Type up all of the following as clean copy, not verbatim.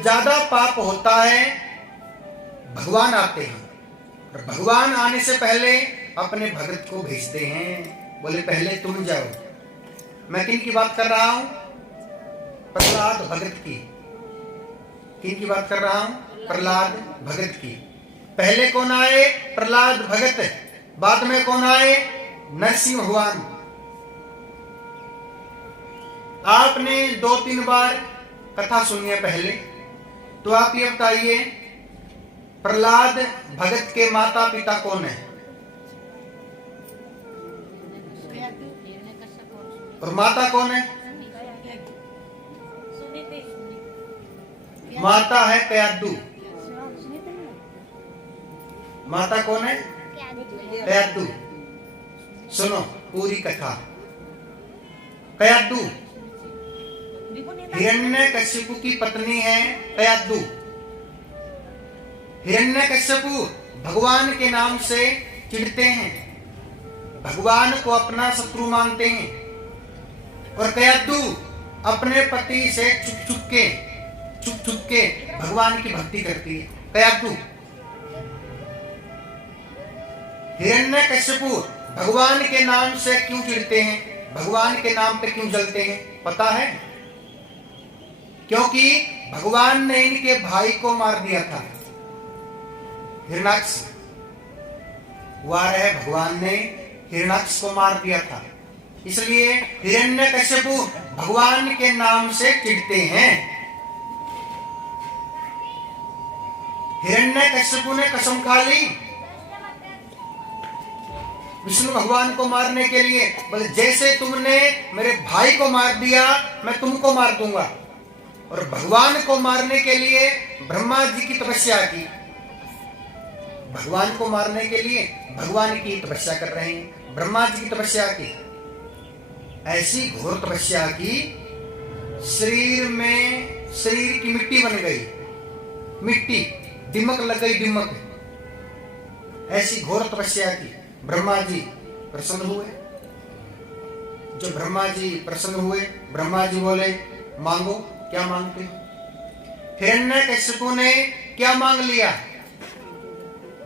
जब ज्यादा पाप होता है भगवान आते हैं, और भगवान आने से पहले अपने भगत को भेजते हैं, बोले पहले तुम जाओ। मैं किन की बात कर रहा हूं? प्रहलाद भगत की। किन की बात कर रहा हूं? प्रहलाद भगत की। पहले कौन आए? प्रहलाद भगत। बाद में कौन आए? नरसिंह भगवान। आपने 2-3 बार कथा सुनी है पहले, तो आप ये बताइए प्रहलाद भगत के माता पिता कौन है? और माता कौन है? माता है कयादू। माता कौन है? कयादू। सुनो पूरी कथा। कयादू हिरण्यकश्यपु की पत्नी है कयादू। हिरण्यकश्यपु भगवान के नाम से चिढ़ते हैं, भगवान को अपना शत्रु मानते हैं, और कयादू अपने पति से चुप चुप के भगवान की भक्ति करती है। कयादू हिरण्यकश्यपु भगवान के नाम से क्यों चिढ़ते हैं, भगवान के नाम पे क्यों जलते हैं पता है? क्योंकि भगवान ने इनके भाई को मार दिया था, हिरण्याक्ष। वार है, भगवान ने हिरण्याक्ष को मार दिया था, इसलिए हिरण्यकश्यपु भगवान के नाम से चिढ़ते हैं। हिरण्यकश्यपु ने कसम खा ली विष्णु भगवान को मारने के लिए, बोले जैसे तुमने मेरे भाई को मार दिया मैं तुमको मार दूंगा। और भगवान को मारने के लिए ब्रह्मा जी की तपस्या की, भगवान को मारने के लिए भगवान की तपस्या कर रहे हैं, ब्रह्मा जी की तपस्या की। ऐसी घोर तपस्या की शरीर की मिट्टी बन गई, मिट्टी दिमक लग गई, दिमक। ऐसी घोर तपस्या की। ब्रह्मा जी प्रसन्न हुए। जो ब्रह्मा जी प्रसन्न हुए, ब्रह्मा जी बोले मांगो, क्या मांगते हो? हिरण्यकश्यपु ने क्या मांग लिया?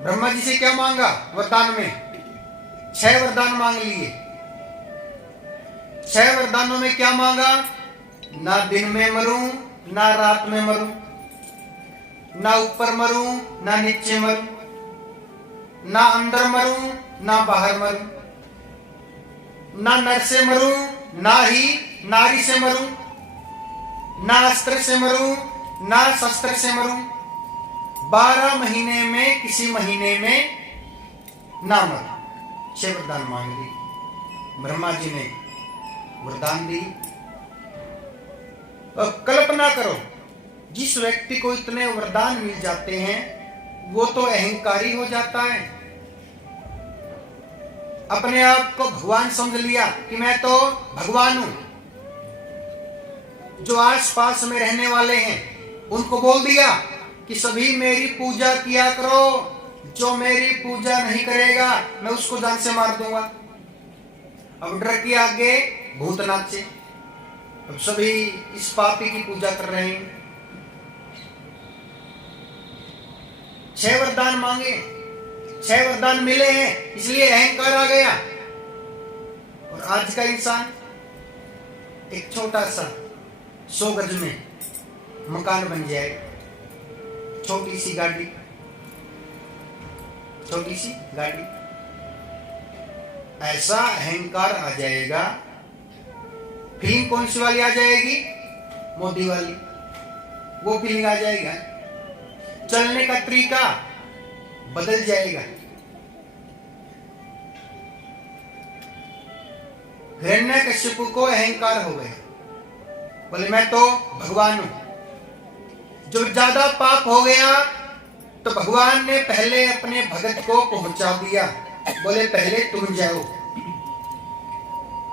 ब्रह्मा जी से क्या मांगा? वरदान में 6 वरदान मांग लिए। 6 वरदानों में क्या मांगा? ना दिन में मरूं, ना रात में मरूं, ना ऊपर मरूं, ना नीचे मरूं, ना अंदर मरूं, ना बाहर मरूं, ना नर से मरूं, ना ही नारी से मरूं, ना अस्त्र से मरूं, ना शस्त्र से मरूं, 12 महीने में किसी महीने में ना मरूं। 6 वरदान मांग ली। ब्रह्मा जी ने वरदान दी। अब कल्पना करो, जिस व्यक्ति को इतने वरदान मिल जाते हैं वो तो अहंकारी हो जाता है, अपने आप को भगवान समझ लिया कि मैं तो भगवान हूं। जो आस पास में रहने वाले हैं उनको बोल दिया कि सभी मेरी पूजा किया करो, जो मेरी पूजा नहीं करेगा मैं उसको जान से मार दूंगा। अब डर के आगे भूत नाचे। अब सभी इस पापी की पूजा कर रहे हैं। 6 वरदान मांगे, 6 वरदान मिले हैं, इसलिए अहंकार आ गया। और आज का इंसान एक छोटा सा 100 गज में मकान बन जाए, छोटी सी गाड़ी, छोटी सी गाड़ी, ऐसा अहंकार आ जाएगा। फीलिंग कौन सी वाली आ जाएगी? मोदी वाली, वो फीलिंग आ जाएगा। चलने का तरीका बदल जाएगा। हिरण्यकश्यपु को अहंकार हो गया, बोले मैं तो भगवान हूं। जब ज्यादा पाप हो गया तो भगवान ने पहले अपने भगत को पहुंचा दिया, बोले पहले तुम जाओ।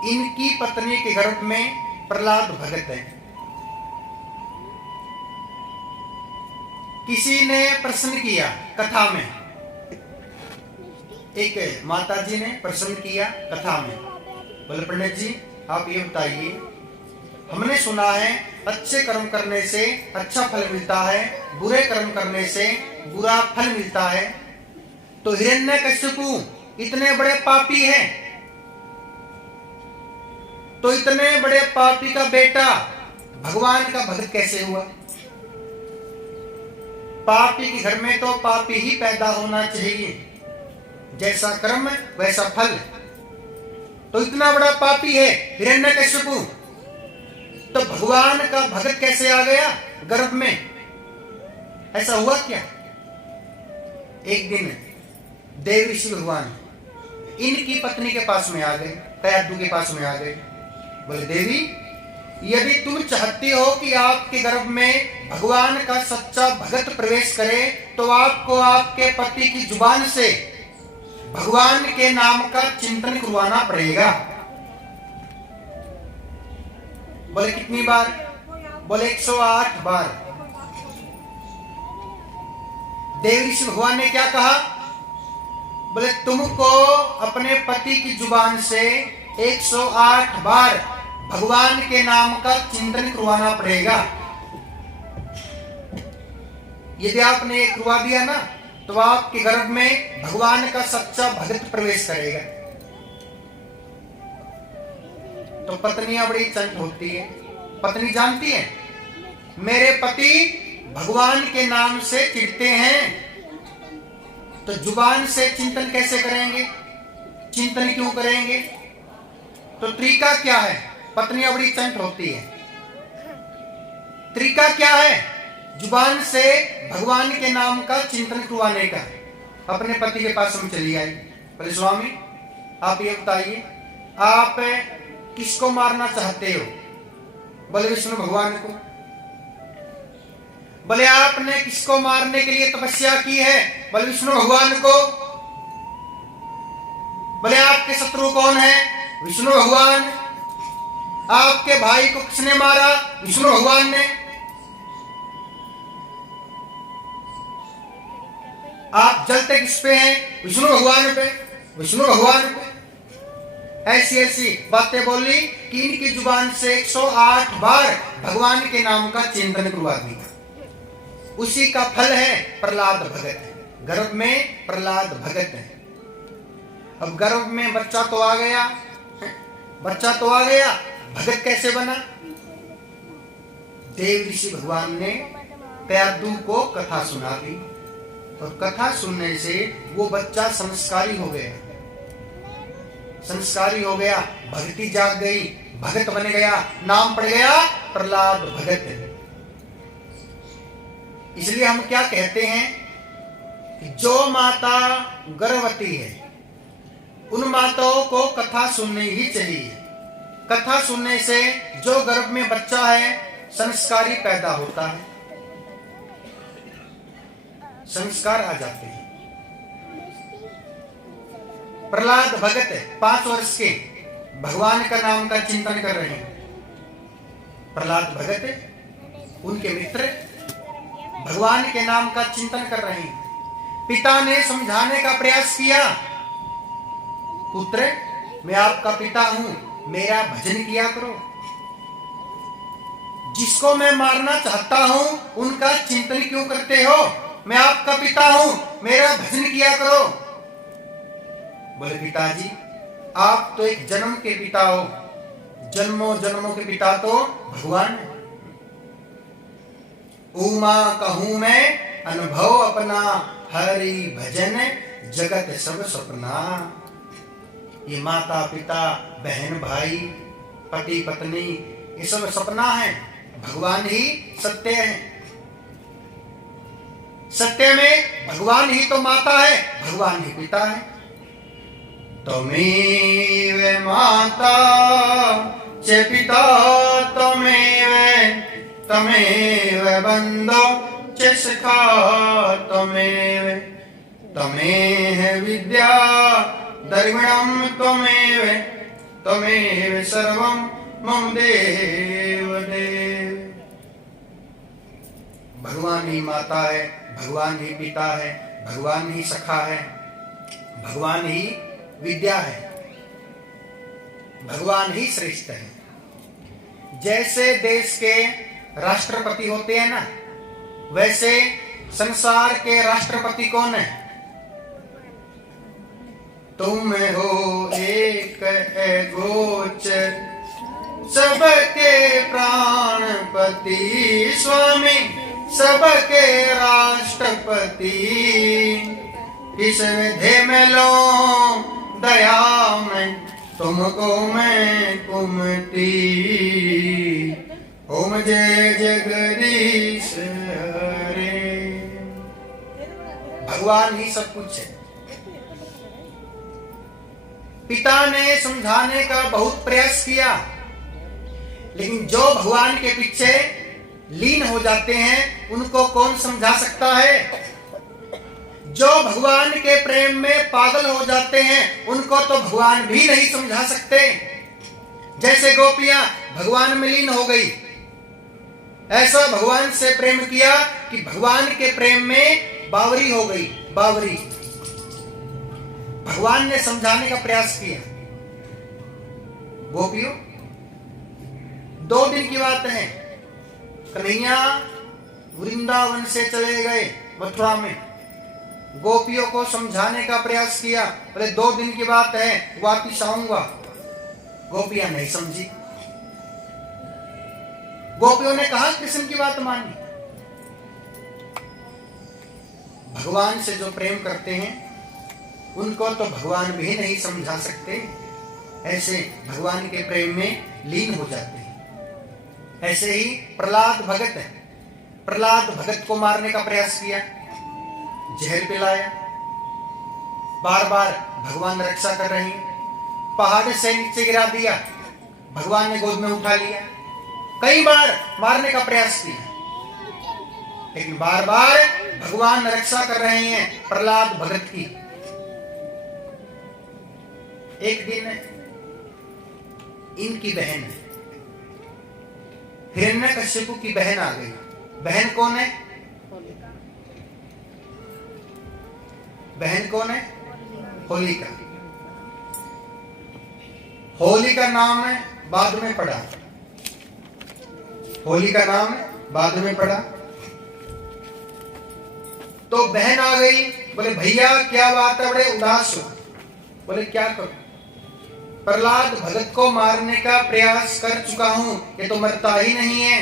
इनकी पत्नी के गर्भ में प्रहलाद भगत है। किसी ने प्रश्न किया कथा में, एक माता जी ने प्रश्न किया कथा में, बोले पंडित जी आप ये बताइए, हमने सुना है अच्छे कर्म करने से अच्छा फल मिलता है, बुरे कर्म करने से बुरा फल मिलता है। तो हिरण्यकशिपु इतने बड़े पापी हैं, तो इतने बड़े पापी का बेटा भगवान का भक्त कैसे हुआ? पापी के घर में तो पापी ही पैदा होना चाहिए, जैसा कर्म वैसा फल। तो इतना बड़ा पापी है हिरण्यकशिपु, तो भगवान का भक्त कैसे आ गया गर्भ में? ऐसा हुआ क्या? एक दिन देव ऋषि भगवान इनकी पत्नी के पास में आ गए, कयाधु के पास में आ गए। बोले देवी, यदि तुम चाहती हो कि आपके गर्भ में भगवान का सच्चा भक्त प्रवेश करे, तो आपको आपके पति की जुबान से भगवान के नाम का चिंतन करवाना पड़ेगा। बोले कितनी बार? बोले 108 बार। देव ऋषि भगवान ने क्या कहा? बोले तुमको अपने पति की जुबान से 108 बार भगवान के नाम का चिंतन करवाना पड़ेगा। यदि आपने ये करवा दिया ना, तो आपके गर्भ में भगवान का सच्चा भक्त प्रवेश करेगा। तो पत्नियां बड़ी चंट होती है। पत्नी जानती है मेरे पति भगवान के नाम से चिढ़ते हैं, तो जुबान से चिंतन कैसे करेंगे? चिंतन क्यों करेंगे? तो तरीका क्या है? पत्नियां बड़ी चंट होती है। तरीका क्या है? जुबान से भगवान के नाम का चिंतन करवाने का। अपने पति के पास हम चली आई। बोले स्वामी, आप ये बताइए, आप किसको मारना चाहते हो? बोले विष्णु भगवान को। बोले आपने किसको मारने के लिए तपस्या की है? बोले विष्णु भगवान को। बोले आपके शत्रु कौन है? विष्णु भगवान। आपके भाई को किसने मारा? विष्णु भगवान ने। आप जलते किस पे हैं? विष्णु भगवान पे। विष्णु भगवान पे। ऐसी ऐसी बातें बोली कि इनकी जुबान से 108 बार भगवान के नाम का चिंतन करवा दिया। उसी का फल है प्रहलाद भगत। गर्भ में प्रहलाद भगत है। अब गर्भ में बच्चा तो आ गया, बच्चा तो आ गया, भगत कैसे बना? देव ऋषि भगवान ने कयाधु को कथा सुना दी, और कथा सुनने से वो बच्चा संस्कारी हो गया। संस्कारी हो गया, भक्ति जाग गई, भगत बन गया, नाम पड़ गया प्रहलाद भगत। इसलिए हम क्या कहते हैं कि जो माता गर्भवती है उन माताओं को कथा सुननी ही चाहिए। कथा सुनने से जो गर्भ में बच्चा है संस्कारी पैदा होता है, संस्कार आ जाते हैं। प्रहलाद भगत 5 वर्ष के भगवान का नाम का चिंतन कर रहे हैं। प्रहलाद भगत उनके मित्र भगवान के नाम का चिंतन कर रहे हैं। पिता ने समझाने का प्रयास किया, पुत्र मैं आपका पिता हूं, मेरा भजन किया करो। जिसको मैं मारना चाहता हूं उनका चिंतन क्यों करते हो? मैं आपका पिता हूं, मेरा भजन किया करो। बोले पिताजी, आप तो एक जन्म के पिता हो, जन्मों जन्मों के पिता तो भगवान है। उमा कहूं मैं अनुभव अपना, हरि भजन जगत सब सपना। ये माता पिता बहन भाई पति पत्नी ये सब सपना है, भगवान ही सत्य है। सत्य में भगवान ही तो माता है, भगवान ही पिता है। त्वमेव माता च पिता त्वमेव, त्वमेव बन्धो च सखा त्वमेव, त्वमेव विद्या द्रविणं त्वमेव, त्वमेव सर्वं मम देव देव। भगवान ही माता है, भगवान ही पिता है, भगवान ही सखा है, भगवान ही विद्या है, भगवान ही श्रेष्ठ है। जैसे देश के राष्ट्रपति होते हैं ना, वैसे संसार के राष्ट्रपति कौन है? तुम हो एक गोचर सबके प्राणपति, स्वामी सबके राष्ट्रपति। इस विधि में लो दया में तुमको मैं कुमति। ओम जय जगदीश हरे। भगवान ही सब कुछ है। पिता ने समझाने का बहुत प्रयास किया, लेकिन जो भगवान के पीछे लीन हो जाते हैं उनको कौन समझा सकता है? जो भगवान के प्रेम में पागल हो जाते हैं उनको तो भगवान भी नहीं समझा सकते। जैसे गोपियां भगवान में लीन हो गई, ऐसा भगवान से प्रेम किया कि भगवान के प्रेम में बावरी हो गई। बावरी भगवान ने समझाने का प्रयास किया। गोपियों, 2 दिन की बात है, कन्हैया वृंदावन से चले गए मथुरा में। गोपियों को समझाने का प्रयास किया, बोले 2 दिन की बात है, वापिस आऊंगा। गोपियां नहीं समझी। गोपियों ने कहा कृष्ण की बात मानी। भगवान से जो प्रेम करते हैं उनको तो भगवान भी नहीं समझा सकते, ऐसे भगवान के प्रेम में लीन हो जाते हैं। ऐसे ही प्रहलाद भगत को मारने का प्रयास किया, जहर पिलाया। बार बार भगवान रक्षा कर रहे हैं, पहाड़ से नीचे गिरा दिया, भगवान ने गोद में उठा लिया। कई बार मारने का प्रयास किया, लेकिन बार बार भगवान रक्षा कर रहे हैं प्रहलाद भगत की। एक दिन इनकी बहन हिरण्यकश्यप की बहन आ गई। बहन कौन है? बहन कौन है? होलिका। होलिका नाम है बाद में पड़ा। होलिका नाम बाद में पड़ा। तो बहन आ गई, बोले भैया क्या बात है, बड़े उदास हो। बोले क्या करूं, प्रहलाद भगत को मारने का प्रयास कर चुका हूं, ये तो मरता ही नहीं है।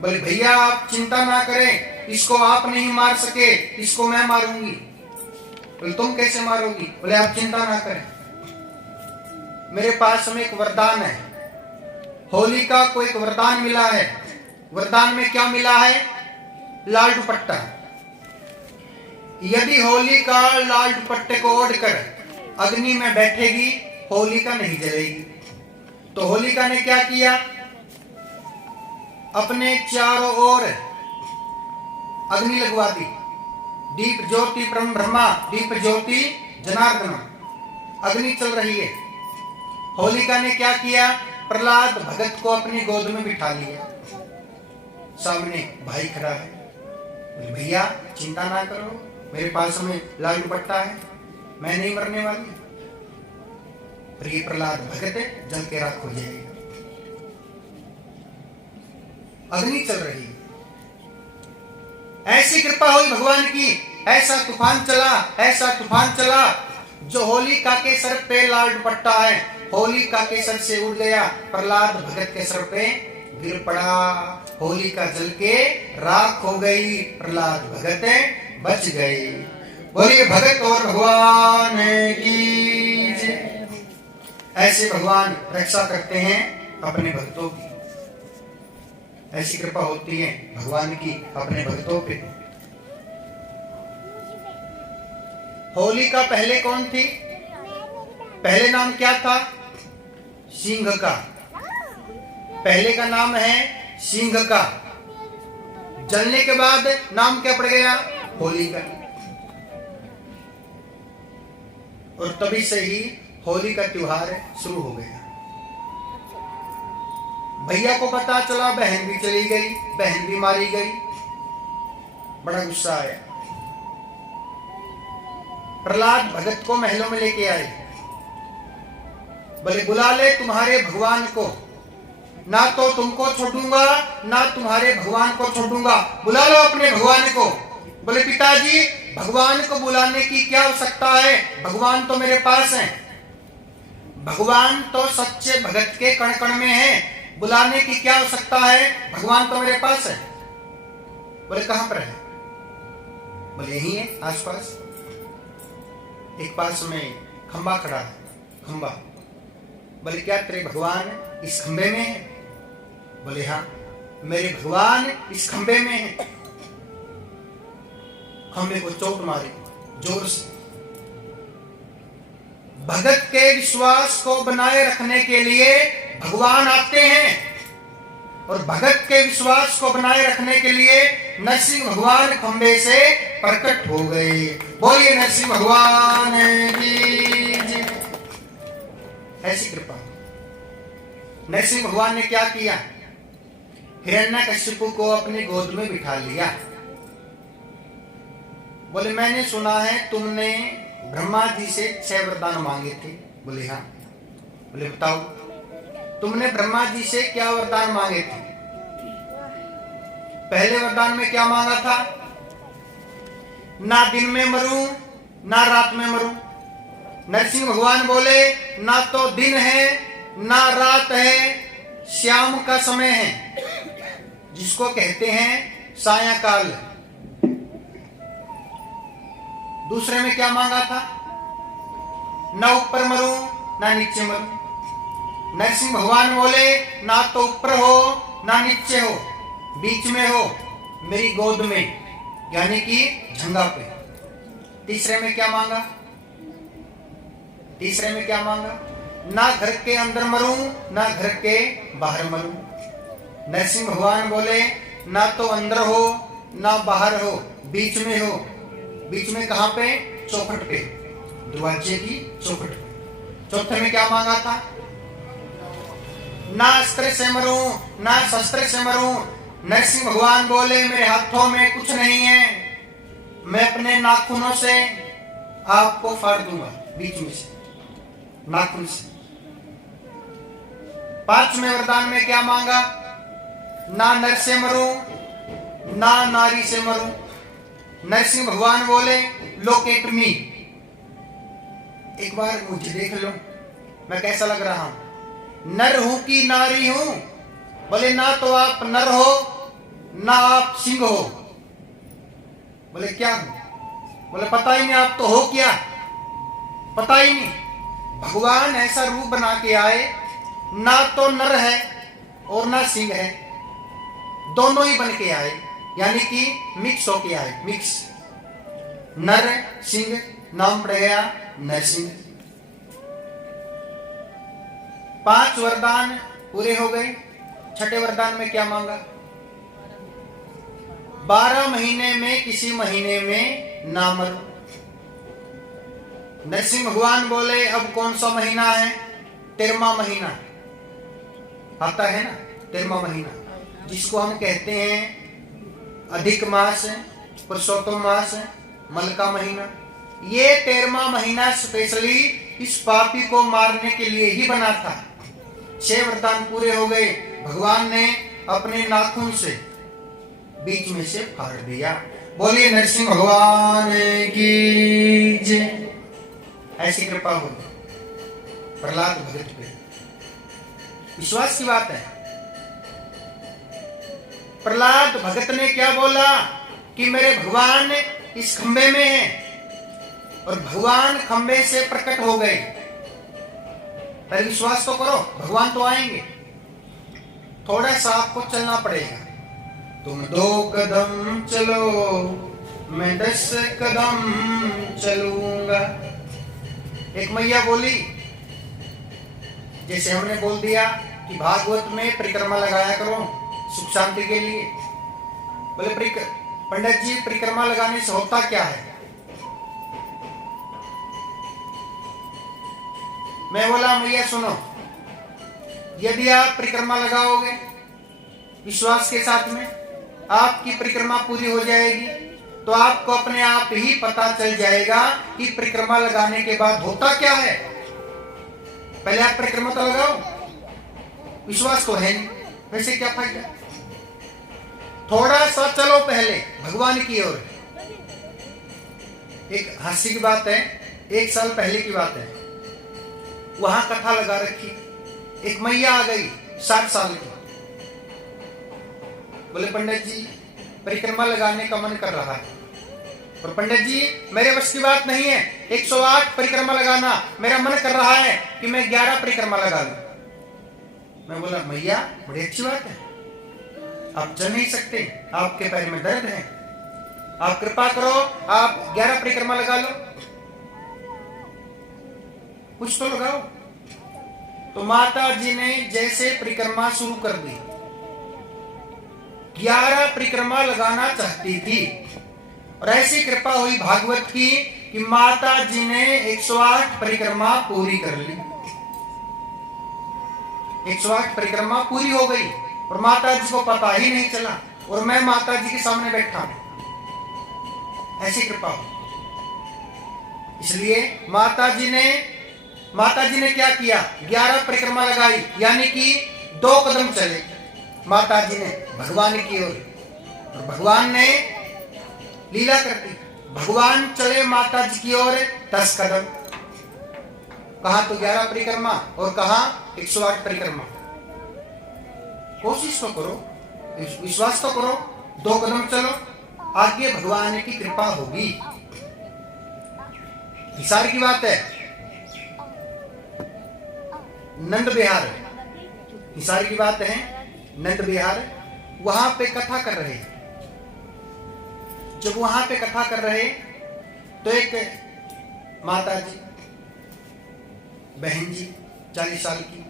बोले भैया आप चिंता ना करें, इसको आप नहीं मार सके, इसको मैं मारूंगी। बोले तुम कैसे मारोगी? बोले आप चिंता ना करें, मेरे पास में एक वरदान है। होलिका को एक वरदान मिला है। वरदान में क्या मिला है? लाल दुपट्टा। यदि होलिका लाल दुपट्टे को ओढ़कर अग्नि में बैठेगी, होलिका नहीं जलेगी। तो होलिका ने क्या किया? अपने चारों ओर अग्नि लगवा दी। दीप ज्योति परम ब्रह्मा, दीप ज्योति जनार्दन। अग्नि चल रही है। होलिका ने क्या किया? प्रहलाद भगत को अपनी गोद में बिठा लिया। सामने भाई खड़ा है। भैया चिंता ना करो, मेरे पास में लाल दुपट्टा है, मैं नहीं मरने वाली। पर ये प्रहलाद भगत है, जल के राख हो जाएगा। अग्नि चल रही है। ऐसी कृपा हुई भगवान की, ऐसा तूफान चला जो होलिका के सर पे लाल दुपट्टा है, होलिका के सर से उड़ गया, प्रहलाद भगत के सर पे गिर पड़ा। होलिका जल के राख हो गई, प्रहलाद भगत बच गए। बोलिए भगत और भगवान की जय। ऐसे भगवान रक्षा करते हैं अपने भक्तों की। ऐसी कृपा होती है भगवान की अपने भक्तों पे। होलिका पहले कौन थी? पहले नाम क्या था? सिंह का। पहले का नाम है सिंह का। जलने के बाद नाम क्या पड़ गया? होलिका। और तभी से ही होली का त्योहार शुरू हो गया। भैया को पता चला, बहन भी चली गई, बहन भी मारी गई। बड़ा गुस्सा आया। प्रहलाद भगत को महलों में लेके आए। बोले बुला ले तुम्हारे भगवान को, ना तो तुमको छोड़ूंगा ना तुम्हारे भगवान को छोड़ूंगा, बुला लो अपने भगवान को। बोले पिताजी भगवान को बुलाने की क्या आवश्यकता है, भगवान तो मेरे पास है, भगवान तो सच्चे भगत के कण कण में है, बुलाने की क्या आवश्यकता है, भगवान तो मेरे पास है। बोले कहां पर है? बोले यही है आसपास। एक पास में खंबा खड़ा है, खंबा। बोले क्या तेरे भगवान इस खंबे में है? बोले हाँ मेरे भगवान इस खंबे में है। खंबे को चोट मारी जोर से। भगत के विश्वास को बनाए रखने के लिए भगवान आते हैं, और भगत के विश्वास को बनाए रखने के लिए नरसिंह भगवान खंबे से प्रकट हो गए। बोलिए नरसिंह भगवान की जय। ऐसी कृपा। नरसिंह भगवान ने क्या किया? हिरण्यकशिपु को अपनी गोद में बिठा लिया। बोले मैंने सुना है तुमने ब्रह्मा जी से 6 वरदान मांगे थे। बोले हाँ। बोले बताओ तुमने ब्रह्मा जी से क्या वरदान मांगे थे? पहले वरदान में क्या मांगा था? ना दिन में मरूं ना रात में मरूं। नरसिंह भगवान बोले ना तो दिन है ना रात है, श्याम का समय है, जिसको कहते हैं सायंकाल। दूसरे में क्या मांगा था? ना ऊपर मरूं ना नीचे मरूं। नरसिंह भगवान बोले ना तो ऊपर हो ना नीचे हो, बीच में हो मेरी गोद में, यानी कि झंगा पे। तीसरे में क्या मांगा? तीसरे में क्या मांगा? ना घर के अंदर मरूं ना घर के बाहर मरूं। नरसिंह भगवान बोले ना तो अंदर हो ना बाहर हो, बीच में हो। बीच में कहां पे? चौखट पे, दरवाजे की चौखट पे। चौथे में क्या मांगा था? ना अस्त्र से मरूं ना शस्त्र से मरूं। नरसिंह भगवान बोले मेरे हाथों में कुछ नहीं है, मैं अपने नाखूनों से आपको फाड़ दूंगा, बीच में से नाखून से। पांचवें वरदान में क्या मांगा? ना नर से मरूं ना नारी से मरूं। नरसिंह भगवान बोले लोक एट मी, एक बार मुझे देख लो मैं कैसा लग रहा हूं, नर हूं कि नारी हूं। बोले ना तो आप नर हो ना आप सिंह हो। बोले क्या हो? बोले पता ही नहीं आप तो हो क्या, पता ही नहीं। भगवान ऐसा रूप बना के आए, ना तो नर है और ना सिंह है, दोनों ही बन के आए, यानी कि मिक्स होके आए, मिक्स। नर सिंह, नाम पड़ गया नरसिंह। 5 वरदान पूरे हो गए। छठे वरदान में क्या मांगा? 12 महीने में किसी महीने में ना मरो। नरसिंह भगवान बोले अब कौन सा महीना है? 13वां महीना आता है ना, 13वां महीना, जिसको हम कहते हैं अधिक मास, पुरुषोत्तम मास, मल का महीना। ये 13वां महीना स्पेशली इस पापी को मारने के लिए ही बना था। 6 वरदान पूरे हो गए। भगवान ने अपने नाखून से बीच में से फाड़ दिया। बोलिए नरसिंह भगवान की जय। ऐसी कृपा हो प्रहलाद भगत पे। विश्वास की बात है। प्रहलाद भगत ने क्या बोला कि मेरे भगवान इस खंबे में है, और भगवान खंबे से प्रकट हो गए। पर विश्वास तो करो, भगवान तो आएंगे, थोड़ा सा आपको चलना पड़ेगा। तुम 2 कदम चलो मैं 10 कदम चलूंगा। एक मैया बोली, जैसे हमने बोल दिया कि भागवत में परिक्रमा लगाया करो सुख शांति के लिए। बोले पंडित जी परिक्रमा लगाने से होता क्या है? मैं बोला मैया सुनो, यदि आप परिक्रमा लगाओगे विश्वास के साथ में, आपकी परिक्रमा पूरी हो जाएगी, तो आपको अपने आप ही पता चल जाएगा कि परिक्रमा लगाने के बाद होता क्या है। पहले आप परिक्रमा तो लगाओ, विश्वास तो है नहीं। वैसे क्या फायदा। थोड़ा सा चलो पहले भगवान की ओर। एक हास्य की बात है, 1 साल पहले की बात है, वहां कथा लगा रखी, एक मैया आ गई 60 साल की। बोले पंडित जी परिक्रमा लगाने का मन कर रहा है। और पंडित जी मेरे बस की बात नहीं है, 108 परिक्रमा लगाना मेरा मन कर रहा है कि मैं 11 परिक्रमा लगा लूं। मैं बोला मैया बड़ी अच्छी बात है, आप चल नहीं सकते, आपके पैर में दर्द है, आप कृपा करो आप 11 परिक्रमा लगा लो, कुछ तो लगाओ। तो माता जी ने जैसे परिक्रमा शुरू कर दी, 11 परिक्रमा लगाना चाहती थी, और ऐसी कृपा हुई भागवत की कि माता जी ने 108 परिक्रमा पूरी कर ली। 108 परिक्रमा पूरी हो गई और माता जी को पता ही नहीं चला, और मैं माता जी के सामने बैठा हूं। ऐसी कृपा हो। इसलिए माता जी ने क्या किया, 11 परिक्रमा लगाई, यानी कि 2 कदम चले माता जी ने भगवान की ओर, और भगवान ने लीला कर दी। भगवान चले माता जी की ओर 10 कदम, कहा तो 11 परिक्रमा और कहा 108 परिक्रमा। कोशिश तो करो, विश्वास तो करो, 2 कदम चलो, आगे भगवान की कृपा होगी। हिसार की बात है, नंद बिहार, हिसार की बात है, नंद बिहार, वहां पे कथा कर रहे। जब वहां पे कथा कर रहे तो एक माता जी, बहन जी 40 साल की,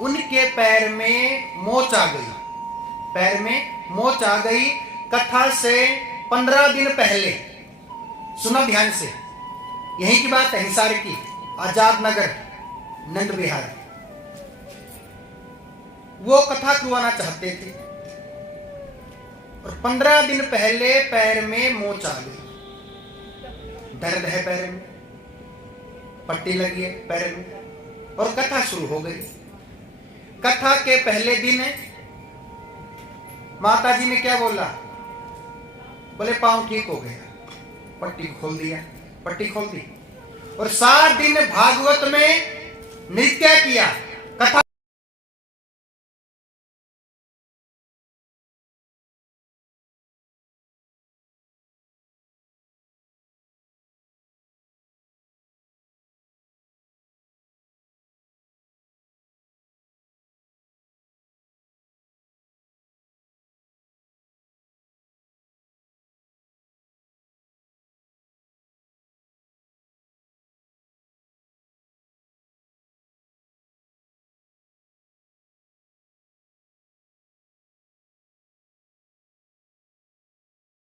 उनके पैर में मोच आ गई, पैर में मोच आ गई। कथा से 15 दिन पहले, सुना ध्यान से, यही की बात है, हिसार की, आजाद नगर, नंद बिहार। वो कथा करवाना चाहते थे और 15 दिन पहले पैर में मोच आ गई, दर्द है पैर में, पट्टी लगी है पैर में, और कथा शुरू हो गई। कथा के पहले दिन माता जी ने क्या बोला, बोले पांव ठीक हो गया, पट्टी खोल दिया, पट्टी खोल दी, और 7 दिन भागवत में नृत्य किया।